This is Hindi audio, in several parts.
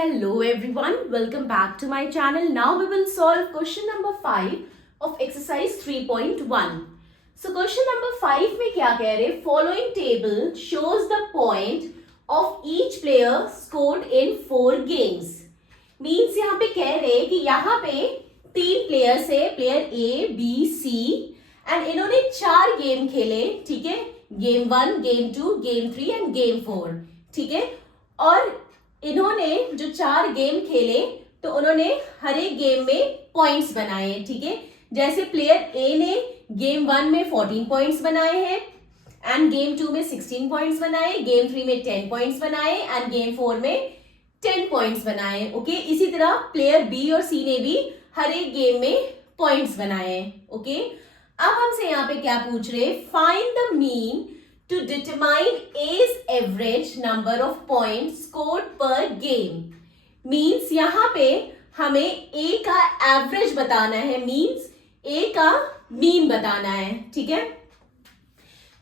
Hello everyone, welcome back to my channel. Now we will solve question number 5 of exercise 3.1. So question number 5 में क्या कह रहे? Following table shows the point of each player scored in 4 games. Means यहाँ पे कह रहे कि यहाँ पे 3 प्लेयर्स है, player A, B, C and इन्होंने 4 गेम खेले, ठीक है, game 1, game 2, game 3 end game 4, ठीक है। और इन्होंने जो 4 गेम खेले तो उन्होंने हर एक गेम में पॉइंट्स बनाए, ठीक है। जैसे प्लेयर ए ने गेम 1 में 14 पॉइंट्स बनाए हैं एंड गेम 2 में 16 पॉइंट्स बनाए, गेम 3 में 10 पॉइंट्स बनाए एंड गेम 4 में 10 पॉइंट्स बनाए, ओके। इसी तरह प्लेयर बी और सी ने भी हर एक गेम में पॉइंट्स बनाए, ओके। अब हमसे यहाँ पे क्या पूछ रहे? Find the mean to determine A's average number of points scored per game. Means यहाँ पे हमें A का एवरेज बताना है, मीन्स A का मीन बताना है, ठीक है।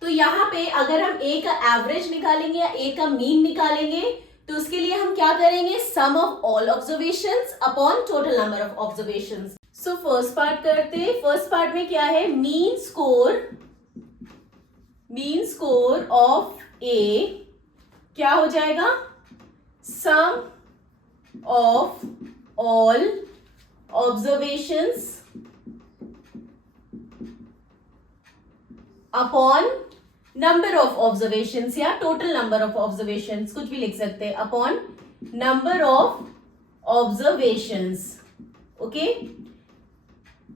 तो यहाँ पे अगर हम A का एवरेज निकालेंगे या A का मीन निकालेंगे तो उसके लिए हम क्या करेंगे? Sum of all observations upon total number of observations. So first part करते। फर्स्ट पार्ट में क्या है? मीन स्कोर ऑफ ए क्या हो जाएगा? Sum of all observations upon number of observations या टोटल नंबर ऑफ ऑब्जर्वेशंस, कुछ भी लिख सकते हैं, upon number of observations, okay.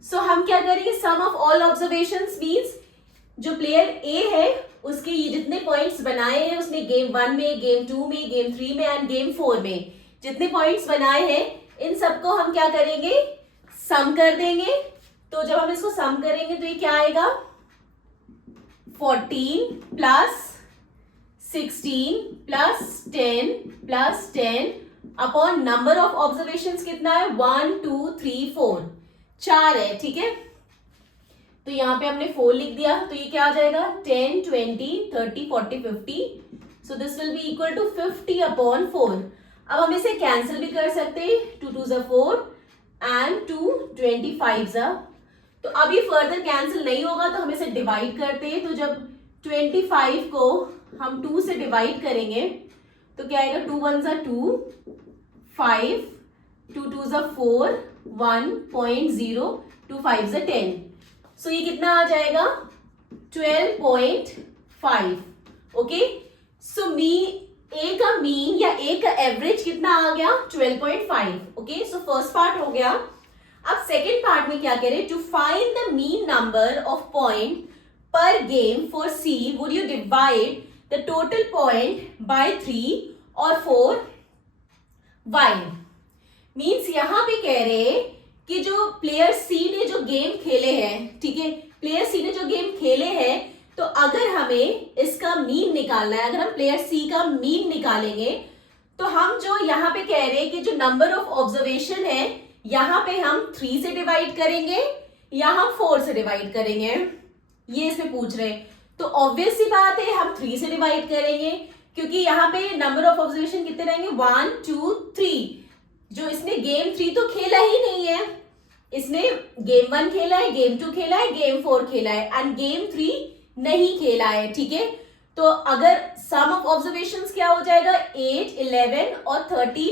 So हम क्या करेंगे? Sum of all observations means जो प्लेयर ए है उसके ये जितने पॉइंट्स बनाए हैं उसने गेम 1 में, गेम 2 में, गेम 3 में एंड गेम 4 में जितने पॉइंट्स बनाए हैं इन सबको हम क्या करेंगे? सम कर देंगे। तो जब हम इसको सम करेंगे तो ये क्या आएगा? 14 plus 16 plus 10 plus 10 upon number of observations कितना है? 1 2 3 4, 4 है, ठीक है। तो यहाँ पे हमने 4 लिख दिया तो ये क्या आ जाएगा? 10 20 30 40 50, so this will be equal to 50 upon 4। अब हम इसे कैंसिल भी कर सकते हैं, 2 2 ज़ा 4 एंड 2 25 ज़ा। तो अभी फर्दर कैंसिल नहीं होगा तो हम इसे डिवाइड करते हैं। तो जब 25 को हम 2 से डिवाइड करेंगे तो क्या आएगा? 2 1 ज़ा 2, 5, 2 2 ज़ा 4, 1.0, 2 5 ज़ा 10। सो ये कितना आ जाएगा? 12.5, ओके। सो ए का मीन या ए का एवरेज कितना आ गया? 12.5, ओके। सो फर्स्ट पार्ट हो गया। अब सेकेंड पार्ट में क्या कह रहे? To find the mean number of point per game for C would you divide the total point by 3 और 4 वाई। मीन्स यहां पे कह रहे कि जो प्लेयर सी ने जो गेम खेले हैं, ठीक है, प्लेयर सी ने जो गेम खेले हैं तो अगर हमें इसका मीन निकालना है, अगर हम प्लेयर सी का मीन निकालेंगे तो हम जो यहाँ पे कह रहे हैं कि जो नंबर ऑफ ऑब्जर्वेशन है यहाँ पे हम 3 से डिवाइड करेंगे या हम 4 से डिवाइड करेंगे, ये इसमें पूछ रहे हैं। तो ऑब्वियस सी बात है हम 3 से डिवाइड करेंगे क्योंकि यहाँ पे नंबर ऑफ ऑब्जर्वेशन कितने रहेंगे? 1 2 3। जो इसने गेम 3 तो खेला ही नहीं है, इसने गेम 1 खेला है, गेम 2 खेला है, गेम 4 खेला है एंड गेम 3 नहीं खेला है, ठीक है। तो अगर सम ऑफ ऑब्जर्वेशंस क्या हो जाएगा? 8 11 और 13,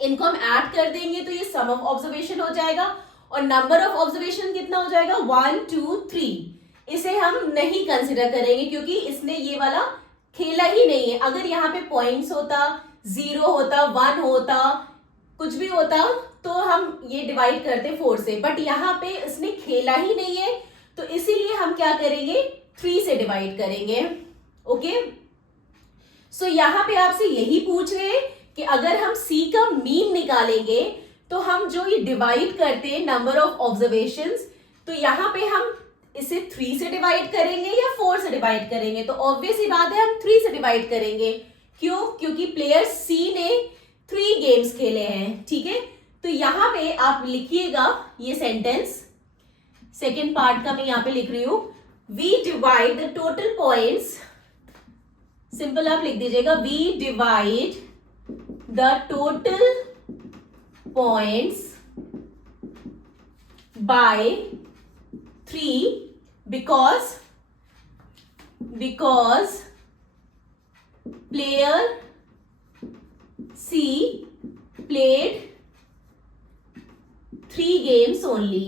इनको हम ऐड कर देंगे तो ये सम ऑफ ऑब्जर्वेशन हो जाएगा और नंबर ऑफ ऑब्जर्वेशन कितना हो जाएगा? 1 2 3। इसे हम नहीं कंसिडर करेंगे क्योंकि इसने ये वाला खेला ही नहीं है। अगर यहाँ पे पॉइंट्स होता, 0 होता, 1 होता, कुछ भी होता तो हम ये डिवाइड करते 4 से, बट यहाँ पे इसने खेला ही नहीं है तो इसीलिए हम क्या करेंगे? 3 से डिवाइड करेंगे, ओके। सो यहाँ पे आपसे यही पूछ रहे हैं कि अगर हम सी का मीन निकालेंगे तो हम जो ये डिवाइड करते हैं नंबर ऑफ ऑब्जर्वेशंस, तो यहाँ पे हम इसे 3 से डिवाइड करेंगे या 4 से डिवाइड करेंगे? तो ऑब्वियस ही बात है हम 3 से डिवाइड करेंगे। क्यों? क्योंकि प्लेयर सी ने 3 गेम्स खेले हैं, ठीक है। तो यहाँ पे आप लिखिएगा ये सेंटेंस, सेकेंड पार्ट का मैं यहाँ पे लिख रही हूं, we divide the total points, simple आप लिख दीजिएगा, we divide the total points by 3 because player C played 3 games only.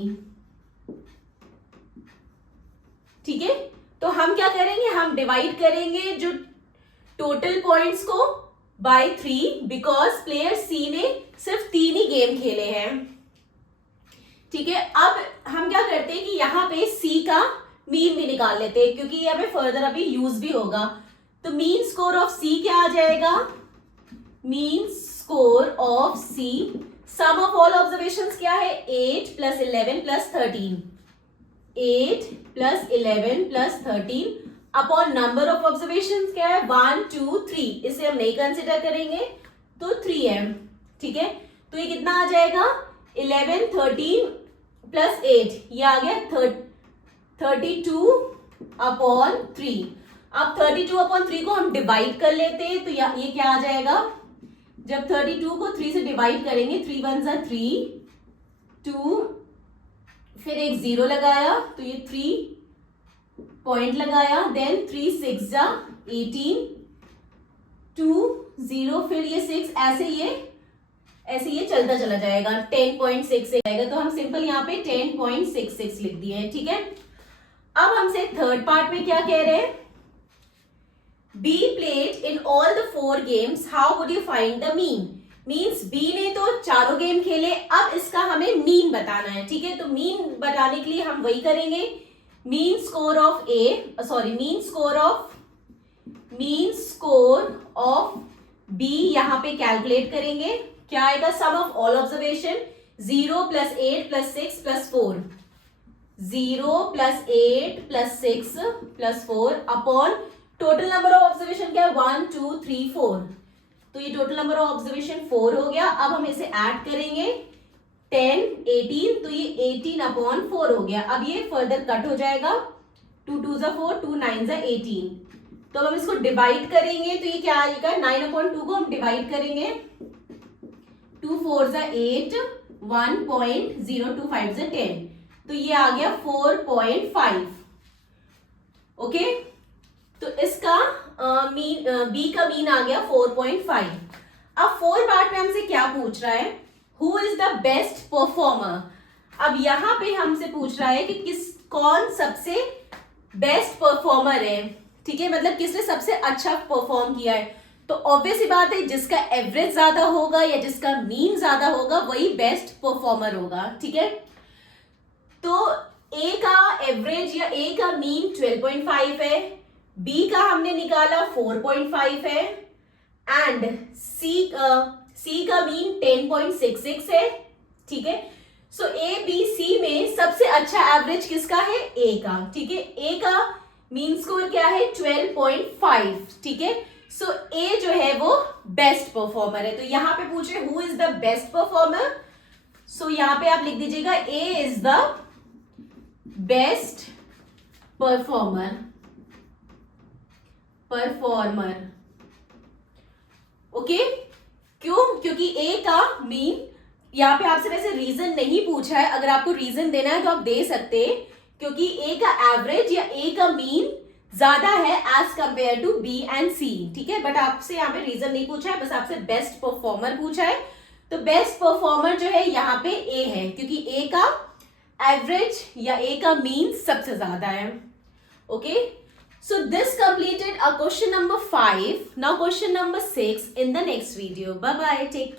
ठीक है, तो हम क्या करेंगे, हम डिवाइड करेंगे जो टोटल पॉइंट्स को बाय 3 बिकॉज प्लेयर सी ने सिर्फ 3 ही गेम खेले हैं. ठीक है, अब हम क्या करते हैं कि यहाँ पे सी का मीन भी निकाल लेते हैं क्योंकि ये हमें फर्दर अभी यूज भी होगा. तो मीन स्कोर ऑफ सी क्या आ जाएगा, mean score of C, sum of all observations क्या है, 8 + 11 + 13, 8 + 11 + 13 अपॉन नंबर ऑफ ऑब्जर्वेशंस क्या है, 1 2 3. इसे हम नहीं कंसिडर करेंगे तो 3 है. ठीक है, तो ये कितना आ जाएगा, 11 13 + 8, ये आ गया 32 अपॉन 3. अब 32 अपॉन 3 को हम डिवाइड कर लेते हैं तो ये क्या आ जाएगा, जब 32 को 3 से डिवाइड करेंगे, 3 1 = 3, 2 फिर एक 0 लगाया तो ये 3 पॉइंट लगाया, देन 3 6 = 18, 2 0 फिर ये 6, ऐसे ये चलता चला जाएगा, 10.66 आएगा. तो हम सिंपल यहाँ पे 10.66 लिख दिए हैं. ठीक है, अब हमसे थर्ड पार्ट में क्या कह रहे हैं, B played in all the 4 games, how would you find the mean? Means B ने तो 4 गेम खेले, अब इसका हमें मीन बताना है. ठीक है, तो मीन बताने के लिए हम वही करेंगे, मीन स्कोर ऑफ B यहाँ पे कैलकुलेट करेंगे. क्या आएगा, सम of all observation 0 + 8 + 6 + 4, 0 + 8 + 6 + 4 upon total number of observation क्या है, 1 2 3 4. तो ये टोटल नंबर ऑफ ऑब्जर्वेशन 4 हो गया. अब हम इसे ऐड करेंगे 10 18, तो ये 18 अपॉन 4 हो गया. अब ये फर्दर कट हो जाएगा, 2 2 = 4, 2 9 = 18. तो हम इसको डिवाइड करेंगे तो ये क्या आएगा, 9/2 को हम डिवाइड करेंगे, 2 4 = 8, 1.025 = 10, तो ये आ गया 4.5. ओके, तो इसका बी का मीन आ गया 4.5. अब 4 पार्ट में हमसे क्या पूछ रहा है, who is the best performer. अब यहाँ पे हमसे पूछ रहा है कि कौन सबसे बेस्ट परफॉर्मर है. ठीक है, मतलब किसने सबसे अच्छा परफॉर्म किया है. तो ऑब्वियस ही बात है, जिसका एवरेज ज्यादा होगा या जिसका मीन ज्यादा होगा वही बेस्ट परफॉर्मर होगा. ठीक है, तो ए का एवरेज या ए का मीन 12.5 है, बी का हमने निकाला 4.5 है, एंड सी का मीन 10.66 है. ठीक है, सो ए बी सी में सबसे अच्छा एवरेज किसका है, ए का. ठीक है, ए का मीन स्कोर क्या है, 12.5. ठीक है, सो ए जो है वो बेस्ट परफॉर्मर है. तो यहां पे पूछ रहे who is the best performer. So यहां पे आप लिख दीजिएगा A is the best performer. Okay, क्यों, क्योंकि ए का मीन, यहाँ पे आपसे वैसे रीजन नहीं पूछा है, अगर आपको रीजन देना है तो आप दे सकते हैं, क्योंकि ए का एवरेज या ए का मीन ज्यादा है as compare to B and C. ठीक है, बट आपसे यहाँ पे रीजन नहीं पूछा है, बस आपसे बेस्ट परफॉर्मर पूछा है. तो बेस्ट परफॉर्मर जो है यहाँ पे ए है, क्योंकि ए का एवरेज या ए का मीन सबसे ज्यादा है. Okay, so this completed our question number 5. Now question number 6 in the next video. Bye bye, take care.